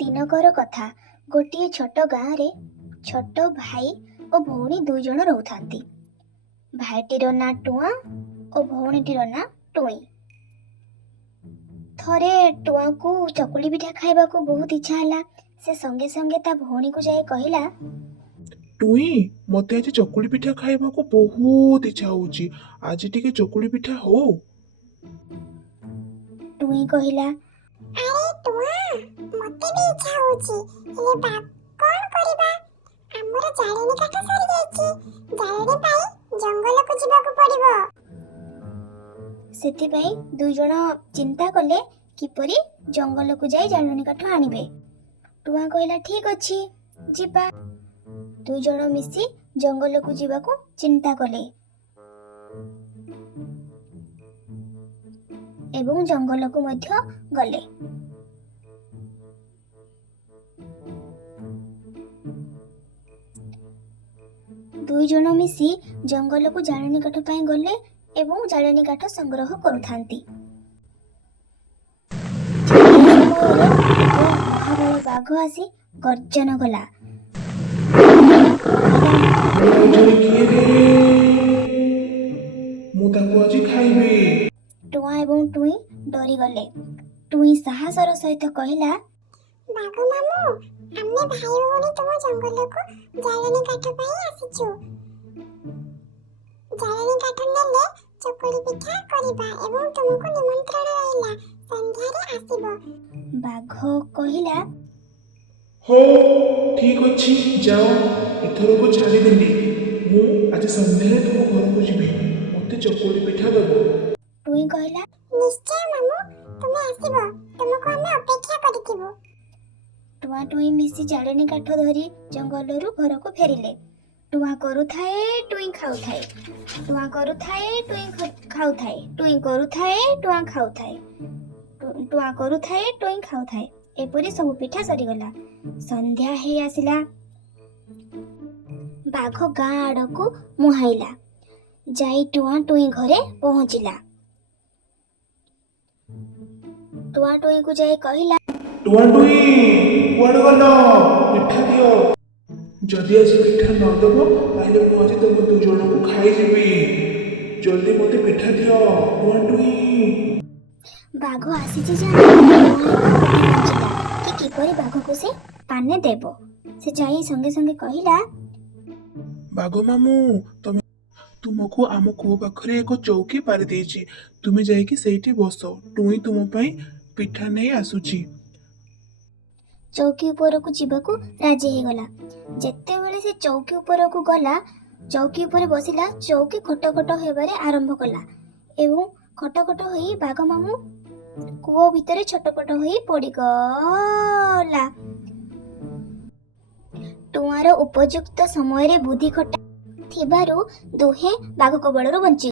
ଦିନକର କଥା। ଗୋଟିଏ ଛୋଟ ଗାଁରେ ଛୋଟ ଭାଇ ଓ ଭଉଣୀ 2 ଜଣ ରହୁଥାନ୍ତି। ଭାଇଟିର ନାଁ ଟୁଆଁ ଓ ଭଉଣୀଟିର ନାଁ ଟୁଇଁ। ଥରେ ଟୁଆଁକୁ ଚକୁଳି ପିଠା ଖାଇବାକୁ ବହୁତ ଇଚ୍ଛା ହେଲା। ସେ ସଙ୍ଗେ ସଙ୍ଗେ ତା ଭଉଣୀକୁ ଯାଇ କହିଲା, ଟୁଇଁ, ମତେ ଆଜି ଚକୁଳି ପିଠା ଖାଇବାକୁ ବହୁତ ଇଚ୍ଛା ହଉଛି। ଆଜି ଟିକେ ଚକୁଳି ପିଠା ହଉ। ଟୁଇଁ କହିଲା, ଆରେ ଟୁଆଁ, ମତେ ବି ଇଚ୍ଛା ହଉଛି, ହେଲେ କଣ କରିବା? ଆମର ଜାଳେଣୀ କାଠ ସରିଯାଇଛି। ଜାଳେଣୀ ପାଇଁ ଜଙ୍ଗଲକୁ ଯିବାକୁ ପଡ଼ିବ। ସେଥିପାଇଁ 2 ଜଣ ଚିନ୍ତା କଲେ କିପରି ଜଙ୍ଗଲକୁ ଯାଇ ଜାଳେଣୀ କାଠ ଆଣିବେ। ଟୁଆଁ କହିଲା, ଠିକ୍ ଅଛି, ଯିବା। 2 ଜଣ ମିଶି ଜଙ୍ଗଲକୁ ଯିବାକୁ ଚିନ୍ତା କଲେ ଏବଂ ଜଙ୍ଗଲକୁ ମଧ୍ୟ ଗଲେ। ଦୁଇ ଜଣ ମିଶି ଜଙ୍ଗଲକୁ ଜାଳେଣୀ କାଠ ପାଇଁ ଗଲେ ଏବଂ ଜାଳେଣୀ କାଠ ସଂଗ୍ରହ କରୁଥାନ୍ତି। ସମୟରେ ଏକ ମହାବଳ ବାଘ ଆସି ଗର୍ଜନ କଲା। ମୁଁ ତାକୁ ଆଜି ଖାଇବି। ଟୁଆଁ ଏବଂ ଟୁଇଁ ଡରିଗଲେ। ଟୁଇଁ ସାହସର ସହିତ କହିଲା, ବାଘ ମାମୁଁ, ଆମେ ଭାଇ ଭଉଣୀ ତୁମ ଜଙ୍ଗଲକୁ ଜାଳେଣୀ କାଠ ପାଇଁ ଆସିଛୁ। ଜାଳେଣୀ କାଠ ନେଲେ ଚକୁଳି ପିଠା କରିବା ଏବଂ ତୁମକୁ ନିମନ୍ତ୍ରଣ ରହିଲା। ସନ୍ଧ୍ୟାରେ ଆସିବ। ବାଘ କହିଲା, ହଉ, ଠିକ୍ ଅଛି, ଯାଅ। ଏଥରକୁ ଛାଡ଼ିଦେଲି। ମୁଁ ଆଜି ସନ୍ଧ୍ୟାରେ ତୁମ ଘରକୁ ଯିବି। ମତେ ଚକୁଳି ପିଠା ଦେବ। ଟୁଇଁ କହିଲା, ନିଶ୍ଚୟ ମାମୁଁ, ତୁମେ ଆସିବ। ତୁମକୁ ଆମେ ଅପେକ୍ଷା କରିଥିବୁ। ଟୁଆଁ ଟୁଇଁ ମିଶି ଜାଳେଣୀ କାଠ ଧରି ଜଙ୍ଗଲରୁ ଘରକୁ ଫେରିଲେ। ଟୁଆଁ କରୁଥାଏ, ଟୁଇଁ ଖାଉଥାଏ। ଟୁଆଁ କରୁଥାଏ, ଟୁଇଁ ଖାଉଥାଏ। ଟୁଇଁ କରୁଥାଏ, ଟୁଆଁ ଖାଉଥାଏ। ଟୁଆଁ କରୁଥାଏ, ଟୁଇଁ ଖାଉଥାଏ। ଏପରି ସବୁ ପିଠା ସରିଗଲା। ସନ୍ଧ୍ୟା ହେଇ ଆସିଲା। ବାଘ ଗାଁ ଆଡ଼କୁ ମୁହାଁଇଲା। ଯାଇ ଟୁଆଁ ଟୁଇଁ ଘରେ ପହଞ୍ଚିଲା। ଟୁଆଁ ଟୁଇଁକୁ ଯାଇ କହିଲା, ଟୁଆଁ ଟୁଇଁ, କୁଆଡ଼େ ଗଲ? ପିଠା ଦିଅ। ଯଦି ଆଜି ପିଠା ନ ଦେବ, ତାହେଲେ ମୁଁ ଆଜି ତୁମ 2 ଜଣଙ୍କୁ ଖାଇଯିବି। ଜଲ୍ଦି ମତେ ପିଠା ଦିଅ, ଟୁଆଁ ଟୁଇଁ। ବାଘ ଆସିଛି ଜାଣି ଟୁଆଁ ଏକ ବୁଦ୍ଧି ପାଞ୍ଚିଲା କି କିପରି ବାଘକୁ ସେ ପାନେ ଦେବ। ସେ ଯାଇ ସଙ୍ଗେ ସଙ୍ଗେ କହିଲା, ବାଘ ମାମୁଁ, ତୁମକୁ ଆମ କୂଅ ପାଖରେ ଏକ ଚୌକି ପାରିଦେଇଛି। ତୁମେ ଯାଇକି ସେଇଠି ବସ। ଟୁଇଁ ତୁମ ପାଇଁ ପିଠା ନେଇ ଆସୁଛି। ଚୌକି ଉପରକୁ ଯିବାକୁ ରାଜି ହେଇଗଲା। ଯେତେବେଳେ ସେ ଚୌକି ଉପରକୁ ଗଲା, ଚୌକି ଉପରେ ବସିଲା, ଚୌକି ଖଟ ଖଟ ହେବାରେ ଆରମ୍ଭ କଲା ଏବଂ ଖଟ ଖଟ ହୋଇ ବାଘ ମାମୁଁ କୂଅ ଭିତରେ ଛଟପଟ ହୋଇ ପଡ଼ିଗଲା। ଟୁଆଁର ଉପଯୁକ୍ତ ସମୟରେ ବୁଦ୍ଧି ଖଟା ଥିବାରୁ ଦୁହେଁ ବାଘ କବଳରୁ ବଞ୍ଚି